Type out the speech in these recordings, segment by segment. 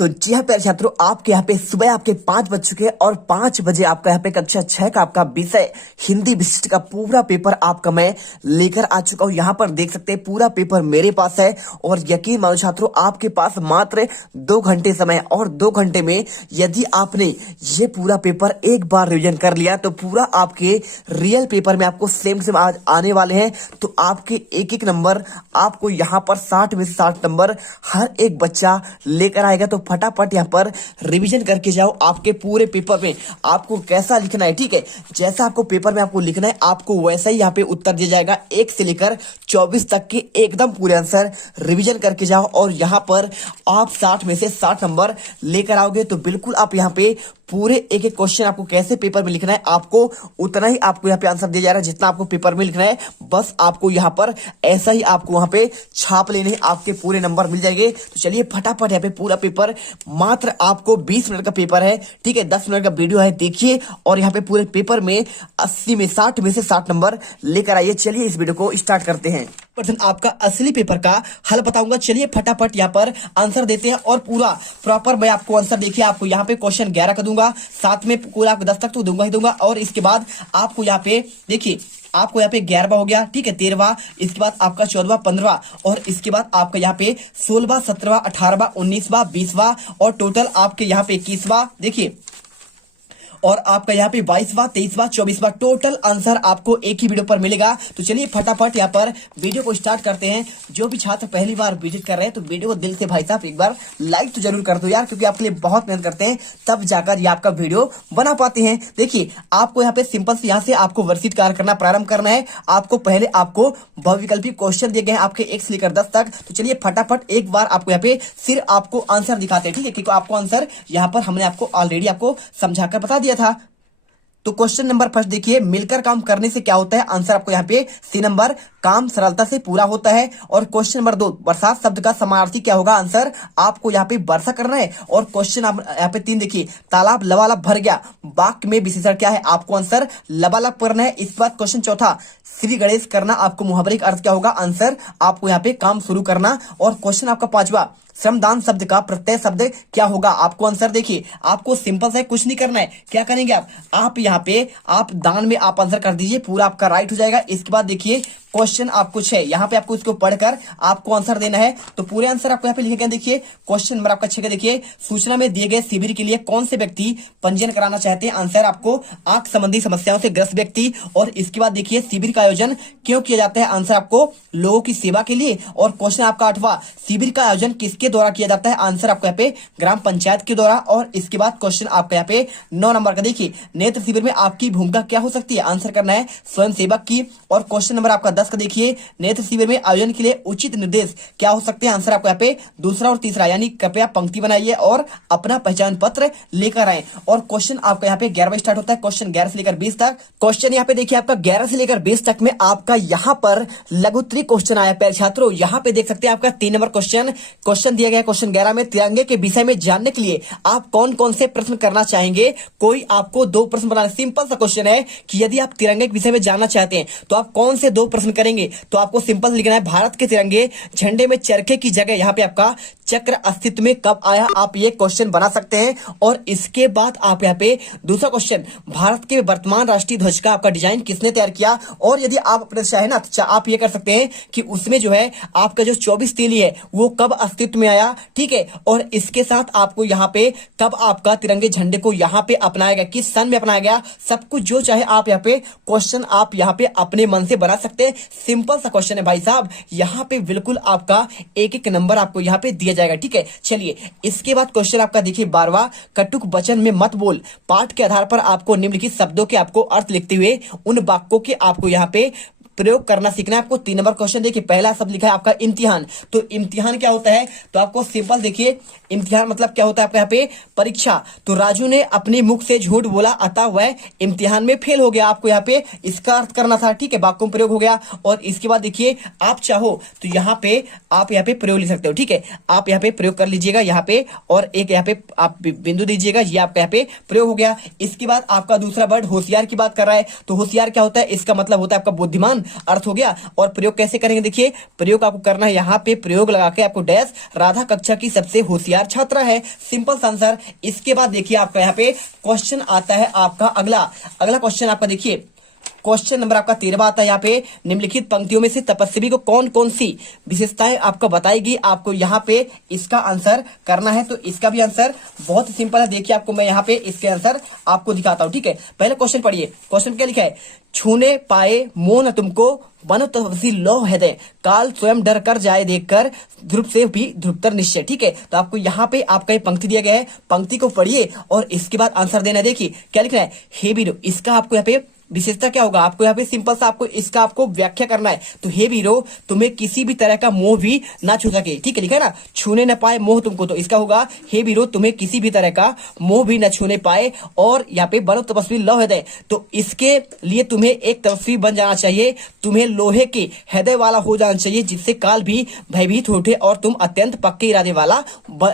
तो जी हाँ प्यारे छात्रों, आपके यहाँ पे सुबह आपके 5 बज चुके हैं और 5 बजे आपका यहाँ पे कक्षा 6 का आपका विषय हिंदी विशिष्ट का पूरा पेपर आपका मैं लेकर आ चुका हूँ। यहाँ पर देख सकते हैं पूरा पेपर मेरे पास है और यकीन मानो छात्रों, आपके पास मात्र 2 घंटे समय है और 2 घंटे में यदि आपने ये पूरा पेपर एक बार रिविजन कर लिया तो पूरा आपके रियल पेपर में आपको सेम सेम आज आने वाले हैं। तो आपके एक एक नंबर आपको यहाँ पर 60 में से 60 नंबर हर एक बच्चा लेकर आएगा। तो फटाफट यहाँ पर रिवीजन करके जाओ। आपके पूरे पेपर में आपको कैसा लिखना है, ठीक है, जैसा आपको पेपर में आपको लिखना है आपको वैसा ही यहाँ पे उत्तर दिया जाएगा। 1 से लेकर 24 तक के एकदम पूरे आंसर रिवीजन करके जाओ और यहाँ पर आप 60 में से 60 नंबर लेकर आओगे। तो बिल्कुल आप यहाँ पे पूरे एक एक क्वेश्चन आपको कैसे पेपर में लिखना है आपको उतना ही आपको यहाँ पे आंसर दिया जा रहा है जितना आपको पेपर में लिखना है। बस आपको यहाँ पर ऐसा ही आपको वहां पे छाप लेने, आपके पूरे नंबर मिल जाएंगे। तो चलिए फटाफट यहाँ पे पूरा पेपर मात्र आपको 20 मिनट का पेपर है, ठीक है, 10 मिनट का वीडियो है, देखिए और यहाँ पे पूरे पेपर में 80 में 60 में से 60 नंबर लेकर आइए। चलिए इस वीडियो को स्टार्ट करते हैं। आपका असली पेपर का हल बताऊंगा। चलिए फटाफट यहाँ पर आंसर देते हैं और पूरा प्रॉपर मैं आपको आंसर देखिए आपको यहाँ पे क्वेश्चन 11 का दूंगा, साथ में पूरा आपको 10 तक तो दूंगा ही दूंगा और इसके बाद आपको यहाँ पे देखिए आपको यहाँ पे 11वां हो गया, ठीक है, 13वां, इसके बाद आपका 14वां, 15वां और इसके बाद आपका यहाँ पे 16वां, 17वां, 18वां, 19वां, 20वां और टोटल आपके यहाँ पे 21वां देखिए और आपका यहाँ पे 22वां, 23वां, 24वां टोटल आंसर आपको एक ही वीडियो पर मिलेगा। तो चलिए फटाफट यहाँ पर वीडियो को स्टार्ट करते हैं। जो भी छात्र पहली बार विजिट कर रहे हैं तो वीडियो को दिल से भाई साहब एक बार लाइक तो जरूर कर दो यार, क्योंकि आपके लिए बहुत मेहनत करते हैं तब जाकर ये आपका वीडियो बना पाते हैं। देखिए आपको यहाँ पे सिंपल से यहाँ से आपको वर्कशीट कार्य करना प्रारंभ करना है। आपको पहले आपको बहुविकल्पी क्वेश्चन दिए गए हैं आपके 1 से लेकर 10 तक। तो चलिए फटाफट एक बार आपको यहाँ पे सिर्फ आपको आंसर दिखाते हैं, ठीक है, क्योंकि आपको आंसर यहाँ पर हमने आपको ऑलरेडी आपको समझाकर बता दिया था। तो क्वेश्चन नंबर फर्स्ट देखिए, मिलकर काम करने से क्या होता है? आंसर आपको यहाँ पे सी नंबर, काम सरलता से पूरा होता है। और क्वेश्चन नंबर 2, बरसात शब्द का समानार्थी क्या होगा? आंसर आपको यहाँ पे वर्षा करना है। और क्वेश्चन यहाँ पे 3 देखिए, तालाब लबालब भर गया, वाक्य में विशेषण क्या है? आपको आंसर लबालब करना है। इसके बाद क्वेश्चन चौथा, श्री गणेश करना आपको मुहावरे का अर्थ क्या होगा? आंसर आपको यहाँ पे काम शुरू करना। और क्वेश्चन आपका 5वां, श्रमदान शब्द का प्रत्यय शब्द क्या होगा? आपको आंसर देखिए आपको सिंपल से कुछ नहीं करना है। क्या करेंगे आप यहाँ पे आप दान में आप आंसर कर दीजिए, पूरा आपका राइट हो जाएगा। इसके बाद देखिए क्वेश्चन आपको 6, यहाँ पे आपको इसको पढ़कर आपको आंसर देना है। तो पूरे आंसर आपको यहाँ पे लिखे गए देखिए। क्वेश्चन नंबर आपका 6 का देखिए, सूचना में दिए गए शिविर के लिए कौन से व्यक्ति पंजीयन कराना चाहते हैं? आंसर आपको आंख संबंधी समस्याओं से ग्रस्त व्यक्ति। और इसके बाद देखिए शिविर का आयोजन क्यों किया जाता है? आंसर आपको लोगों की सेवा के लिए। और क्वेश्चन आपका 8वां, शिविर का आयोजन किसके द्वारा किया जाता है? आंसर आपको यहाँ पे ग्राम पंचायत के द्वारा। और इसके बाद क्वेश्चन आपका यहाँ पे 9 नंबर का देखिए, नेत्र शिविर में आपकी भूमिका क्या हो सकती है? आंसर करना है स्वयं सेवक की। और क्वेश्चन नंबर आपका 10 का देखिए, नेत्र शिविर में आयोजन के लिए उचित निर्देश क्या हो सकते हैं? आंसर आपको यहाँ पे दूसरा और तीसरा, यानी कृपया पंक्ति बनाइए और अपना पहचान पत्र लेकर आए। और क्वेश्चन आपका यहाँ पे 11वां स्टार्ट होता है, क्वेश्चन 11 से लेकर 20 तक। क्वेश्चन यहाँ पे देखिए आपका 11 से लेकर 20 तक में आपका यहाँ पर लघुत्तरी क्वेश्चन आया प्यारे छात्रों। यहाँ पे देख सकते हैं आपका 3 नंबर क्वेश्चन दिया गया। क्वेश्चन 11 में तिरंगे के विषय में जानने के लिए आप कौन कौन से प्रश्न करना चाहेंगे? कोई आपको 2 प्रश्न बनाना। सिंपल सा क्वेश्चन है कि यदि आप तिरंगे के विषय में जानना चाहते हैं तो आप कौन से 2 प्रश्न करेंगे? तो आपको सिंपल लिखना है, भारत के तिरंगे झंडे में चरखे की जगह यहाँ पे आपका चक्र अस्तित्व में कब आया? आप ये क्वेश्चन बना सकते हैं। और इसके बाद आप यहाँ पे दूसरा क्वेश्चन, भारत के वर्तमान राष्ट्रीय ध्वज का आपका डिजाइन किसने तैयार किया? और यदि आप अपने चाहे ना तो आप ये कर सकते हैं कि उसमें जो है आपका जो 24 तीली है वो कब अस्तित्व में आया, ठीक है। और इसके साथ आपको यहाँ पे कब आपका तिरंगे झंडे को यहाँ पे अपनाया गया, किस सन में अपनाया गया, सब कुछ जो चाहे आप यहाँ पे क्वेश्चन आप यहाँ पे अपने मन से बना सकते हैं। सिंपल सा क्वेश्चन है भाई साहब, यहाँ पे बिल्कुल आपका एक एक नंबर आपको यहाँ पे दिया जाएगा, ठीक है। चलिए इसके बाद क्वेश्चन आपका देखिए 12वां, कटुक वचन में मत बोल, पाठ के आधार पर आपको निम्नलिखित शब्दों के आपको अर्थ लिखते हुए उन वाक्यों के आपको यहाँ पे प्रयोग करना सीखना है। आपको 3 नंबर क्वेश्चन देखिए, पहला शब्द लिखा है आपका इम्तिहान। तो इम्तिहान क्या होता है? तो आपको सिंपल देखिए इम्तिहान मतलब क्या होता है आपका यहाँ पे परीक्षा। तो राजू ने अपने मुख से झूठ बोला अतः वह इम्तिहान में फेल हो गया। आपको यहाँ पे इसका अर्थ करना था, ठीक है, वाक्यों में प्रयोग हो गया। और इसके बाद देखिए आप चाहो तो यहाँ पे आप यहाँ पे प्रयोग लिख सकते हो, ठीक है, आप यहाँ पे प्रयोग कर लीजिएगा यहाँ पे और एक यहाँ पे आप बिंदु दीजिएगा, ये आपका यहाँ पे प्रयोग हो गया। इसके बाद आपका दूसरा वर्ड होशियार की बात कर रहा है। तो होशियार क्या होता है? इसका मतलब होता है आपका बुद्धिमान। अर्थ हो गया। और प्रयोग कैसे करेंगे, देखिए प्रयोग आपको करना है, यहाँ पे प्रयोग लगा के आपको डैश, राधा कक्षा की सबसे होशियार छात्रा है, सिंपल आंसर। इसके बाद देखिए आपका यहाँ पे क्वेश्चन आता है आपका अगला क्वेश्चन आपका देखिए क्वेश्चन नंबर आपका 13 आता है। यहाँ पे निम्नलिखित पंक्तियों में से तपस्वी को कौन कौन सी विशेषताएं आपको बताएगी, आपको यहाँ पे इसका आंसर करना है। तो इसका भी आंसर बहुत ही सिंपल है, देखिए आपको मैं यहाँ पे इसके आंसर आपको दिखाता हूँ, ठीक है। पहले क्वेश्चन पढ़िए, क्वेश्चन क्या लिखा है, छूने पाए मोह न तुमको, बनो तपस्वी लो हृदय, काल स्वयं डर कर जाए देखकर, ध्रुव से भी ध्रुवतर निश्चय, ठीक है। तो आपको यहाँ पे आपका ये पंक्ति दिया गया है, पंक्ति को पढ़िए और इसके बाद आंसर देना है। देखिए क्या लिखना है, हे वीरो, इसका आपको यहाँ पे विशेषता क्या होगा, आपको यहाँ पे सिंपल सा आपको इसका आपको व्याख्या करना है। तो हे वीरो, तुम्हें किसी भी तरह का मोह भी ना छू सके, ठीक है, लिखा है ना, छूने न पाए मोह तुमको, तो इसका होगा हे वीरो, तुम्हें किसी भी तरह का मोह भी न छूने पाए, और यहाँ पे बनो तपस्वी लौह हृदय, तो इसके लिए तुम्हें एक तपस्वी बन जाना चाहिए, तुम्हें लोहे के हृदय वाला हो जाना चाहिए, जिससे काल भी भयभीत उठे और तुम अत्यंत पक्के इरादे वाला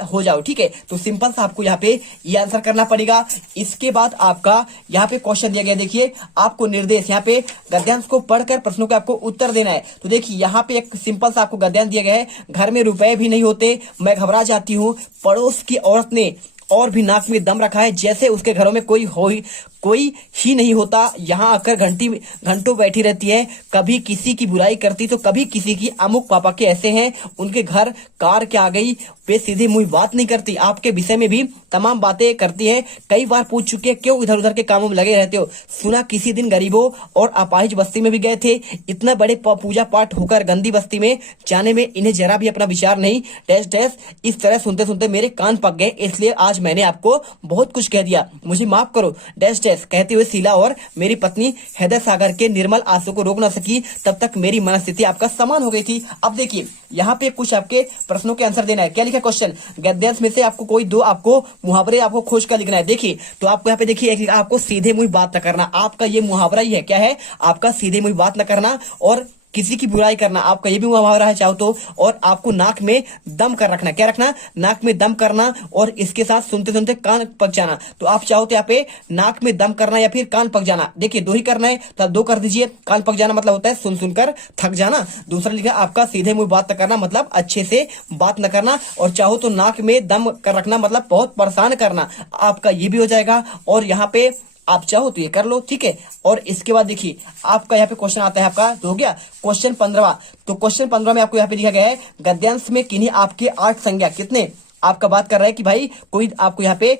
हो जाओ, ठीक है। तो सिंपल सा आपको यहाँ पे ये आंसर करना पड़ेगा। इसके बाद आपका यहाँ पे क्वेश्चन दिया गया, देखिए आपको निर्देश, यहाँ पे गद्यांश को पढ़कर प्रश्नों का आपको उत्तर देना है। तो देखिए यहाँ पे एक सिंपल सा आपको गद्यांश दिया गया है, घर में रुपए भी नहीं होते, मैं घबरा जाती हूँ, पड़ोस की औरत ने और भी नाक में दम रखा है, जैसे उसके घरों में कोई ही नहीं होता, यहाँ आकर घंटों बैठी रहती है, कभी किसी की बुराई करती तो कभी किसी की, अमुक पापा के ऐसे हैं, उनके घर कार के आ गई, वे सीधे मुंह बात नहीं करती, आपके विषय में भी तमाम बातें करती है, कई बार पूछ चुके हैं क्यों इधर उधर के कामों में लगे रहते हो, सुना किसी दिन गरीबों और अपाहिज बस्ती में भी गए थे, इतना बड़े पूजा पाठ होकर गंदी बस्ती में जाने में इन्हें जरा भी अपना विचार नहीं, डैश डैश, इस तरह सुनते सुनते मेरे कान पक गए, इसलिए आज मैंने आपको बहुत कुछ कह दिया, मुझे माफ करो, डैश डैश, कहते हुए शीला और मेरी पत्नी हृदय सागर के निर्मल आंसू को रोक न सकी, तब तक मेरी मनस्थिति आपका समान हो गई थी। अब देखिए यहाँ पे कुछ आपके प्रश्नों के आंसर देना है। क्या लिखा क्वेश्चन, गद्यांश में से आपको कोई दो आपको मुहावरे आपको खोज कर लिखना है। देखिए तो आपको यहाँ पे देखिए, आपको सीधे मुंह बात न करना, आपका ये मुहावरा ही है, क्या है आपका, सीधे मुंह बात न करना और किसी की बुराई करना, आपका ये भी मुहावरा है चाहो तो, और आपको नाक में दम कर रखना, क्या रखना, नाक में दम करना, और इसके साथ सुनते सुनते कान पक जाना। तो आप चाहो तो यहाँ पे नाक में दम करना या फिर कान पक जाना, देखिए दो ही करना है तो आप दो कर दीजिए। कान पक जाना मतलब होता है सुन सुनकर थक जाना, दूसरा लिखा आपका सीधे मुंह बात न करना मतलब अच्छे से बात न करना, और चाहो तो नाक में दम कर रखना मतलब बहुत परेशान करना, आपका ये भी हो जाएगा। और यहाँ पे आप चाहो तो ये कर लो, ठीक है। और इसके बाद देखिए आपका यहाँ पे क्वेश्चन आता है आपका, तो हो गया क्वेश्चन 15। तो क्वेश्चन 15 में आपको यहाँ पे लिखा गया है, गद्यांश में किन्हीं आपके 8 संज्ञा, कितने आपका बात कर रहा है कि भाई कोई आपको यहाँ पे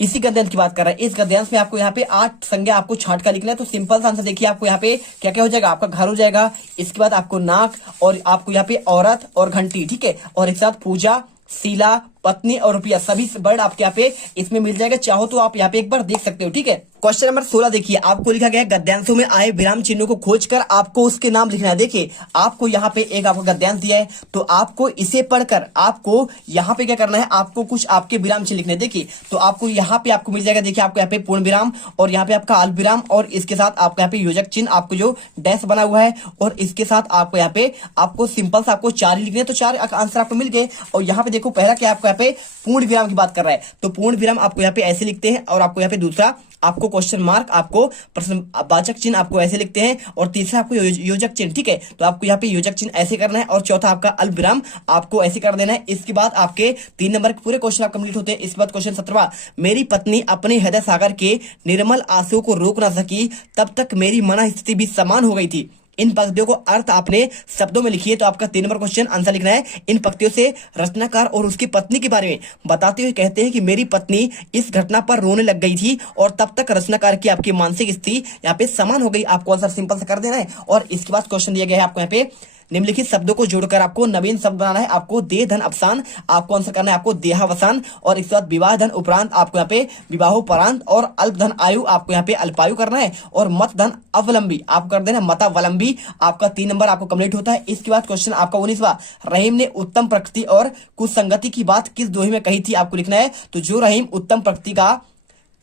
इसी गद्यांश की बात कर रहा है, इस गद्यांश में आपको यहाँ पे 8 संज्ञा आपको छांट का लिखना है। तो सिंपल सा आंसर देखिए, आपको यहाँ पे क्या क्या हो जाएगा, आपका घर हो जाएगा, इसके बाद आपको नाक, और आपको यहाँ पे औरत और घंटी, ठीक है, और एक साथ पूजा, शीला, पत्नी और रुपया, सभी वर्ड आपके यहाँ पे इसमें मिल जाएगा, चाहो तो आप यहाँ पे एक बार देख सकते हो, ठीक है। क्वेश्चन नंबर 16 देखिए, आपको लिखा गया है गद्यांशों में आए विराम चिन्हों को खोजकर आपको उसके नाम लिखना है। देखिए आपको यहाँ पे एक आपको गद्यांश दिया है, तो आपको इसे पढ़कर आपको यहाँ पे क्या करना है, आपको कुछ आपके विराम चिन्ह लिखने। देखिए तो आपको यहाँ पे आपको मिल जाएगा, देखिए आपको यहाँ पे पूर्ण विराम, और यहाँ पे आपका अल्प विराम, और इसके साथ आपको यहाँ पे योजक चिन्ह, आपको जो डैश बना हुआ है, और इसके साथ आपको यहाँ पे आपको सिंपल से आपको 4 ही लिखने, तो 4 आंसर आपको मिल गए। और यहाँ पे देखो पहला क्या आपको यहाँ पे पूर्ण विराम की बात कर रहा है, तो पूर्ण विराम आपको यहाँ पे ऐसे लिखते हैं, और आपको यहाँ पे दूसरा आपको क्वेश्चन मार्क, आपको प्रश्नवाचक चिन्ह आपको ऐसे लिखते हैं, और तीसरा आपको योजक चिन्ह, ठीक है। तो आपको यहाँ पे योजक चिन्ह ऐसे करना है, और चौथा आपका अल्प विराम आपको ऐसे कर देना है। इसके बाद आपके 3 नंबर के पूरे क्वेश्चन आप कंप्लीट होते हैं। इसके बाद क्वेश्चन 17, मेरी पत्नी अपने हृदय सागर के निर्मल आंसू को रोक ना सकी, तब तक मेरी मन स्थिति भी समान हो गई थी। इन पंक्तियों को अर्थ आपने शब्दों में लिखिए। तो आपका 3 नंबर क्वेश्चन आंसर लिखना है। इन पंक्तियों से रचनाकार और उसकी पत्नी के बारे में बताते हुए कहते हैं कि मेरी पत्नी इस घटना पर रोने लग गई थी, और तब तक रचनाकार की आपकी मानसिक स्थिति यहाँ पे समान हो गई। आपको आंसर सिंपल से कर देना है। और इसके बाद क्वेश्चन दिया गया है आपको यहाँ पे, निम्नलिखित शब्दों को जोड़कर आपको नवीन शब्द बनाना है। आपको देह धन अवसान आपको आंसर करना है, आपको देहावसान, और इसके बाद विवाह धन उपरांत आपको यहाँ पे विवाहोपरांत, और अल्प धन आयु आपको यहाँ पे अल्पायु करना है, और मत धन अवलंबी आपको कर देना मतावलंबी। आपका 3 नंबर आपको कंप्लीट होता है। इसके बाद क्वेश्चन आपका 19वां, रहीम ने उत्तम प्रकृति और कुसंगति की बात किस दोहे में कही थी, आपको लिखना है। तो जो रहीम उत्तम प्रकृति का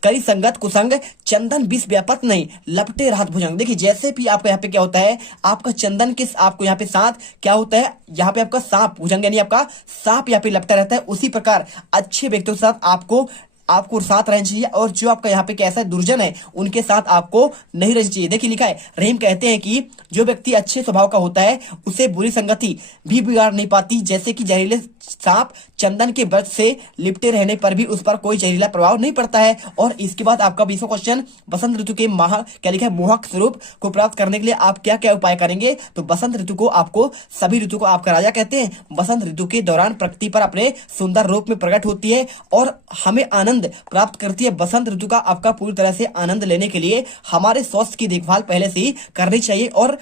करी संगत कुसंग चंदन विष व्यापत नहीं लपटे राहत भुजंग। देखिए जैसे भी आपको यहाँ पे क्या होता है, आपका चंदन के आपको यहाँ पे साथ क्या होता है, यहाँ पे आपका सांप भुजंग यानी आपका सांप यहाँ पे लपटा रहता है। उसी प्रकार अच्छे व्यक्तियों के साथ आपको आपको साथ रहना चाहिए और जो आपका यहाँ पे कैसा दुर्जन है उनके साथ आपको नहीं रहना चाहिए। देखिए लिखा है, रहीम कहते हैं कि जो व्यक्ति अच्छे स्वभाव का होता है उसे बुरी संगति भी बिगाड़ नहीं पाती, जैसे कि जहरीले सांप चंदन के व्रत से लिपटे रहने पर भी उस पर कोई जहरीला प्रभाव नहीं पड़ता है। और इसके बाद आपका 20वां क्वेश्चन, बसंत ऋतु के क्या लिखा है, मोहक स्वरूप को प्राप्त करने के लिए आप क्या क्या उपाय करेंगे। तो बसंत ऋतु को आपको सभी ऋतु को आपका राजा कहते हैं। बसंत ऋतु के दौरान प्रकृति पर अपने सुंदर रूप में प्रकट होती है और हमें आनंद प्राप्त करती है। बसंत ऋतु का आपका पूरी तरह से आनंद लेने के लिए हमारे स्वास्थ्य की देखभाल पहले से ही करनी चाहिए। और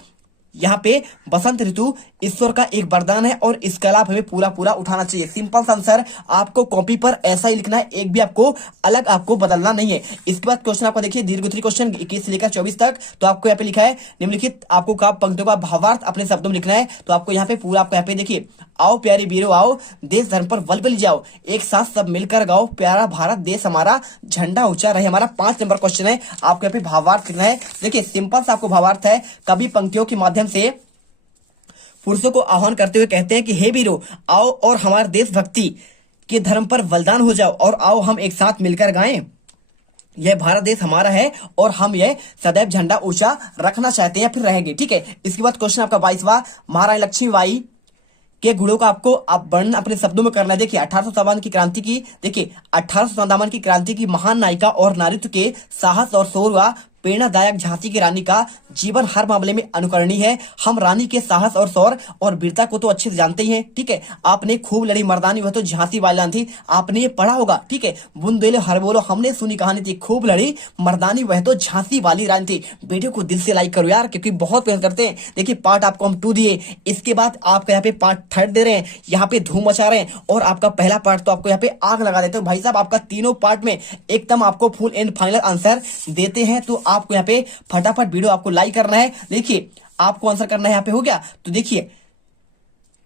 यहाँ पे बसंत ऋतु ईश्वर का एक वरदान है और इसका लाभ हमें पूरा पूरा उठाना चाहिए। सिंपल सा आंसर आपको कॉपी पर ऐसा ही लिखना है, एक भी आपको अलग आपको बदलना नहीं है। इसके बाद क्वेश्चन आपको देखिए दीर्घोत्तरी क्वेश्चन 21 से लेकर 24 तक। तो आपको यहाँ पे लिखा है निम्नलिखित आपको का पंक्तियों का भावार्थ अपने शब्दों में लिखना है। तो आपको यहाँ पे पूरा आपको यहाँ पे देखिए, आओ प्यारे वीरो आओ, देश धर्म पर बल बल जाओ, एक साथ सब मिलकर गाओ, प्यारा भारत देश हमारा, झंडा ऊंचा रहे हमारा। 5 नंबर क्वेश्चन है, आपको यहाँ पे भावार्थ लिखना है। देखिए सिंपल सा आपको भावार्थ है, कभी पंक्तियों के माध्यम से पुरुषों को आह्वान करते हुए कहते हैं कि हे वीरो आओ और हमारे देशभक्ति के धर्म पर बलिदान हो जाओ और आओ हम एक साथ मिलकर गाएं, यह भारत देश हमारा है और हम यह सदैव झंडा ऊंचा रखना चाहते हैं, फिर रहेंगे। ठीक है, इसके बाद क्वेश्चन आपका 22वां, महारानी लक्ष्मीबाई के गुणों का आपको आप वर्णन अपने शब्दों में करना है। देखिए 1857 की क्रांति की, देखिए 1857 की क्रांति की महान नायिका और नारित्व के साहस और शौर्य प्रेरणादायक झांसी की रानी का जीवन हर मामले में अनुकरणीय है। हम रानी के साहस और शौर्य और वीरता को तो अच्छे से जानते ही हैं। ठीक है, आपने खूब लड़ी मर्दानी, वह तो झांसी वाली रानी थी, आपने ये पढ़ा होगा। ठीक है, बुंदेले हर बोलो हमने सुनी कहानी थी, खूब लड़ी मर्दानी वह तो झांसी वाली रानी थी। वीडियो को दिल से लाइक करो यार, क्योंकि बहुत पसंद करते हैं। देखिए पार्ट आपको हम 2 दिए, इसके बाद आपका यहाँ पे पार्ट 3 दे रहे हैं, यहाँ पे धूम मचा रहे हैं। और आपका पहला पार्ट तो आपको यहाँ पे आग लगा देते हो भाई साहब, आपका तीनों पार्ट में एकदम आपको फुल एंड फाइनल आंसर देते हैं। तो आपको यहाँ पे फटाफट वीडियो आपको लाइक करना है। देखिए आपको आंसर करना है, यहाँ पे हो गया। तो देखिए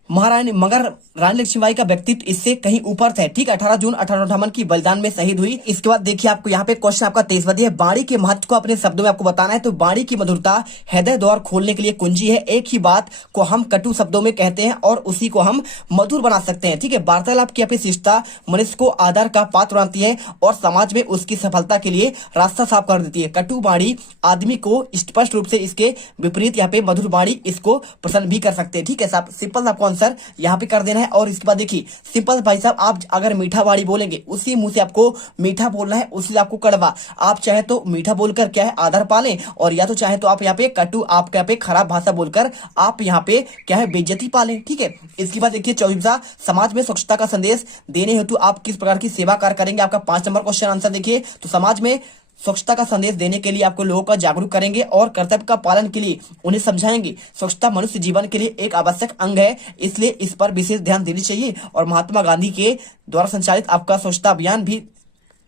महारानी, मगर रानी लक्ष्मीबाई का व्यक्तित्व इससे कहीं ऊपर था। ठीक, 18 जून 1858 की बलिदान में शहीद हुई। इसके बाद देखिए आपको यहाँ पे क्वेश्चन आपका 23वां है, बाणी के महत्व को अपने शब्दों में आपको बताना है। तो बाणी की मधुरता हृदय द्वार खोलने के लिए कुंजी है। एक ही बात को हम कटु शब्दों में कहते हैं और उसी को हम मधुर बना सकते हैं। ठीक है, वार्तालाप की अपनी शिष्टता मनुष्य को आदर का पात्र बनाती है और समाज में उसकी सफलता के लिए रास्ता साफ कर देती है। कटु बाणी आदमी को स्पष्ट रूप से, इसके विपरीत यहाँ पे मधुर बाणी इसको प्रसन्न भी कर सकते हैं। ठीक है साहब, सिंपल आपको आंसर यहाँ पे कर देना है। और इसके बाद देखिए सिंपल भाई साहब, आप अगर मीठा बाड़ी बोलेंगे उसी मुंह से आपको मीठा बोलना है, उससे आपको कड़वा। आप चाहे तो मीठा बोलकर क्या है आदर पालें, और या तो चाहे तो आप यहाँ पे कटु, आप यहाँ पे खराब भाषा बोलकर आप यहाँ पे क्या है बेइज्जती पालें। ठीक है, इसके बाद देखिए 24वां, समाज में स्वच्छता का संदेश देने हेतु आप किस प्रकार की सेवा कार्य करेंगे। आपका 5 नंबर क्वेश्चन आंसर देखिए। तो समाज में स्वच्छता का संदेश देने के लिए आपको लोगों का जागरूक करेंगे और कर्तव्य का पालन के लिए उन्हें समझाएंगे। स्वच्छता मनुष्य जीवन के लिए एक आवश्यक अंग है, इसलिए इस पर विशेष ध्यान देनी चाहिए। और महात्मा गांधी के द्वारा संचालित आपका स्वच्छता अभियान भी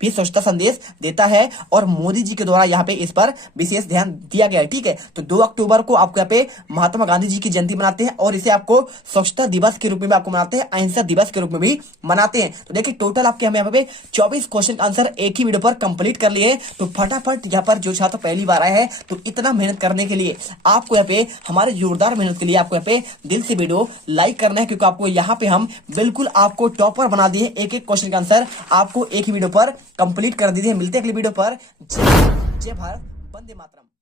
स्वच्छता संदेश देता है और मोदी जी के द्वारा यहाँ पे इस पर विशेष ध्यान दिया गया है। ठीक है, तो 2 अक्टूबर को आपको यहाँ पे महात्मा गांधी जी की जयंती मनाते हैं और इसे आपको स्वच्छता दिवस के रूप में आपको मनाते हैं, अहिंसा दिवस के रूप में भी मनाते हैं। तो देखिए टोटल आपके हमें यहाँ पे 24 क्वेश्चन का आंसर एक ही वीडियो पर कंप्लीट कर लिए। तो फटाफट यहाँ पर जो छात्र पहली बार आए हैं, तो इतना मेहनत करने के लिए आपको यहाँ पे, हमारे जोरदार मेहनत के लिए आपको यहाँ पे दिल से वीडियो लाइक करना है, क्योंकि आपको यहाँ पे हम बिल्कुल आपको टॉपर बना दिए। एक एक क्वेश्चन का आंसर आपको एक ही वीडियो पर कंप्लीट कर दीजिए। मिलते हैं अगली वीडियो पर। जय भारत, वंदे मातरम।